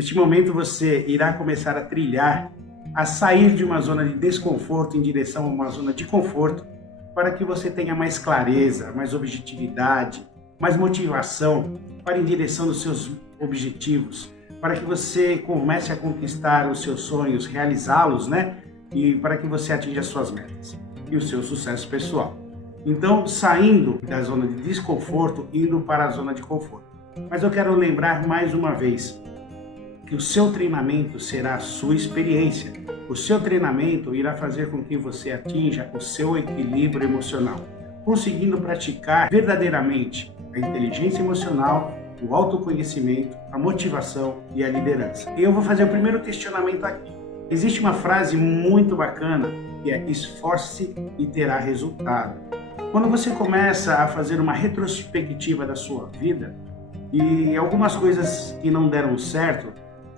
Neste momento você irá começar a trilhar, a sair de uma zona de desconforto em direção a uma zona de conforto, para que você tenha mais clareza, mais objetividade, mais motivação para ir em direção dos seus objetivos, para que você comece a conquistar os seus sonhos, realizá-los, né? E para que você atinja as suas metas e o seu sucesso pessoal. Então, saindo da zona de desconforto, indo para a zona de conforto. Mas eu quero lembrar mais uma vez que o seu treinamento será a sua experiência. O seu treinamento irá fazer com que você atinja o seu equilíbrio emocional, conseguindo praticar verdadeiramente a inteligência emocional, o autoconhecimento, a motivação e a liderança. E eu vou fazer o primeiro questionamento aqui. Existe uma frase muito bacana que é: esforce e terá resultado. Quando você começa a fazer uma retrospectiva da sua vida e algumas coisas que não deram certo,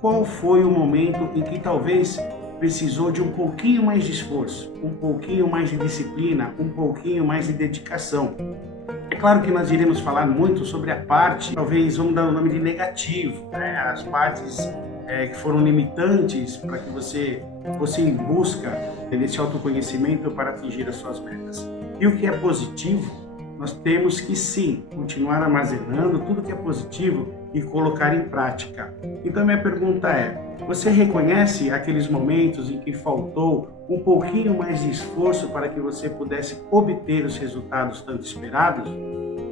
qual foi o momento em que talvez precisou de um pouquinho mais de esforço, um pouquinho mais de disciplina, um pouquinho mais de dedicação? É claro que nós iremos falar muito sobre a parte, talvez vamos dar o nome de negativo, né? As partes que foram limitantes para que você fosse em busca desse autoconhecimento para atingir as suas metas. E o que é positivo, nós temos que sim, continuar armazenando tudo que é positivo e colocar em prática. Então minha pergunta é: você reconhece aqueles momentos em que faltou um pouquinho mais de esforço para que você pudesse obter os resultados tanto esperados?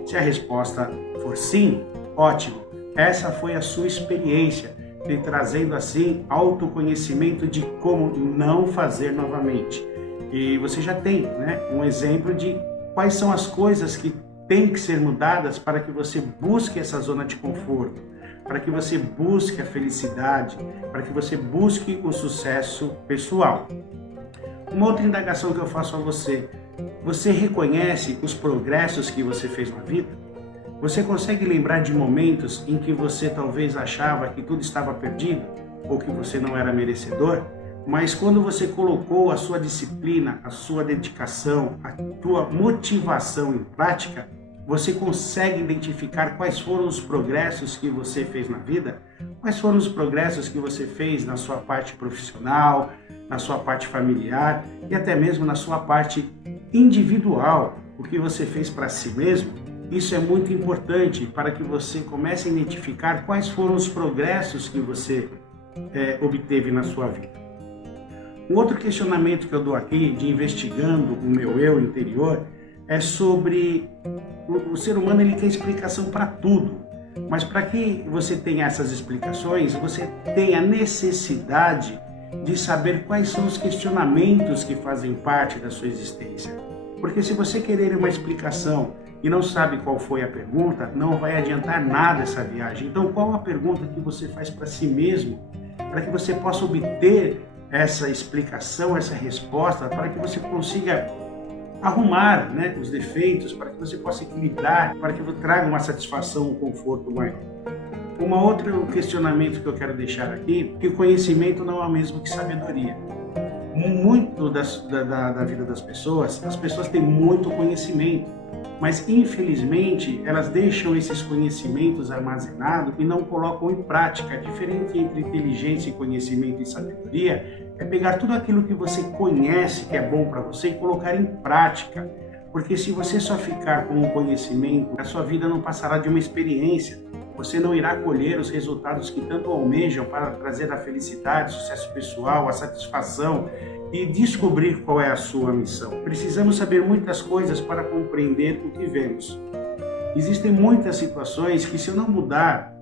Se a resposta for sim, ótimo. Essa foi a sua experiência, te trazendo assim autoconhecimento de como não fazer novamente. E você já tem, né, um exemplo de quais são as coisas que têm que ser mudadas para que você busque essa zona de conforto, para que você busque a felicidade, para que você busque o sucesso pessoal. Uma outra indagação que eu faço a você: você reconhece os progressos que você fez na vida? Você consegue lembrar de momentos em que você talvez achava que tudo estava perdido ou que você não era merecedor? Mas quando você colocou a sua disciplina, a sua dedicação, a tua motivação em prática, você consegue identificar quais foram os progressos que você fez na vida? Quais foram os progressos que você fez na sua parte profissional, na sua parte familiar e até mesmo na sua parte individual? O que você fez para si mesmo? Isso é muito importante para que você comece a identificar quais foram os progressos que você obteve na sua vida. Um outro questionamento que eu dou aqui, de investigando o meu eu interior, é sobre o ser humano. Ele tem explicação para tudo, mas para que você tenha essas explicações, você tem a necessidade de saber quais são os questionamentos que fazem parte da sua existência. Porque se você querer uma explicação e não sabe qual foi a pergunta, não vai adiantar nada essa viagem. Então, qual a pergunta que você faz para si mesmo, para que você possa obter essa explicação, essa resposta, para que você consiga arrumar, né, os defeitos, para que você possa equilibrar, para que traga uma satisfação, um conforto maior. Um outro questionamento que eu quero deixar aqui, que o conhecimento não é o mesmo que sabedoria. Muito da vida das pessoas, as pessoas têm muito conhecimento, mas infelizmente elas deixam esses conhecimentos armazenados e não colocam em prática. A diferença entre inteligência e conhecimento e sabedoria é pegar tudo aquilo que você conhece, que é bom para você, e colocar em prática. Porque se você só ficar com o conhecimento, a sua vida não passará de uma experiência. Você não irá colher os resultados que tanto almejam para trazer a felicidade, o sucesso pessoal, a satisfação e descobrir qual é a sua missão. Precisamos saber muitas coisas para compreender o que vemos. Existem muitas situações que, se eu não mudar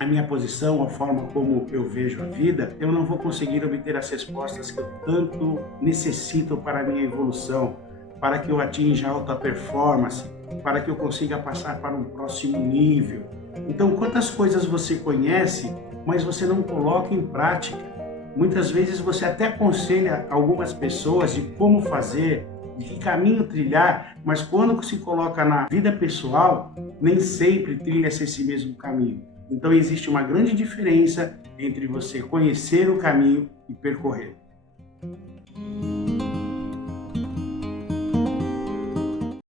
a minha posição, a forma como eu vejo a vida, eu não vou conseguir obter as respostas que eu tanto necessito para a minha evolução, para que eu atinja alta performance, para que eu consiga passar para um próximo nível. Então, quantas coisas você conhece, mas você não coloca em prática? Muitas vezes você até aconselha algumas pessoas de como fazer, de que caminho trilhar, mas quando se coloca na vida pessoal, nem sempre trilha-se esse mesmo caminho. Então existe uma grande diferença entre você conhecer o caminho e percorrer.